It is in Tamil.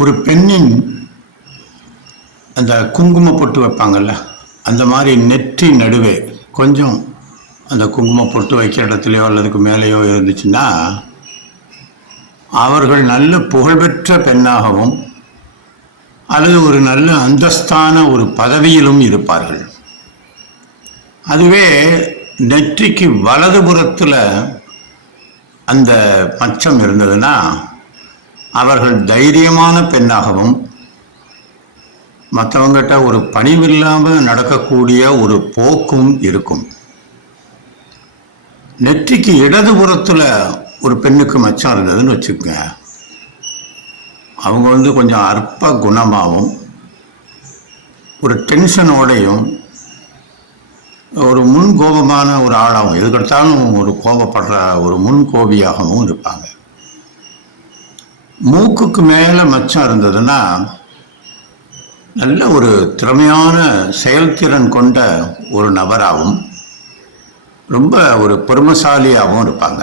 ஒரு பெண்ணின் அந்த குங்கும பொட்டு வைப்பாங்கள்ல, அந்த மாதிரி நெற்றி நடுவே கொஞ்சம் அந்த குங்கும பொட்டு வைக்கிற இடத்துலையோ அல்லதுக்கு மேலேயோ இருந்துச்சுன்னா, அவர்கள் நல்ல புகழ்பெற்ற பெண்ணாகவும் அல்லது ஒரு நல்ல அந்தஸ்தான ஒரு பதவியிலும் இருப்பார்கள். அதுவே நெற்றிக்கு வலதுபுறத்தில் அந்த மச்சம் இருந்ததுன்னா, அவர்கள் தைரியமான பெண்ணாகவும் மற்றவங்கிட்ட ஒரு பணிவில்லாமல் நடக்கக்கூடிய ஒரு போக்கும் இருக்கும். நெற்றிக்கு இடதுபுறத்தில் ஒரு பெண்ணுக்கு மச்சம் இருந்ததுன்னு வச்சுக்கோங்க, அவங்க கொஞ்சம் அற்ப குணமாகவும் ஒரு டென்ஷனோடையும் ஒரு முன்கோபமான ஒரு ஆளாகவும் எதுக்கெடுத்தாலும் ஒரு கோபப்படுற ஒரு முன்கோபியாகவும் இருப்பாங்க. மூக்குக்கு மேலே மச்சம் இருந்ததுன்னா நல்ல ஒரு திறமையான செயல்திறன் கொண்ட ஒரு நபராகவும் ரொம்ப ஒரு பொறுமைசாலியாகவும் இருப்பாங்க.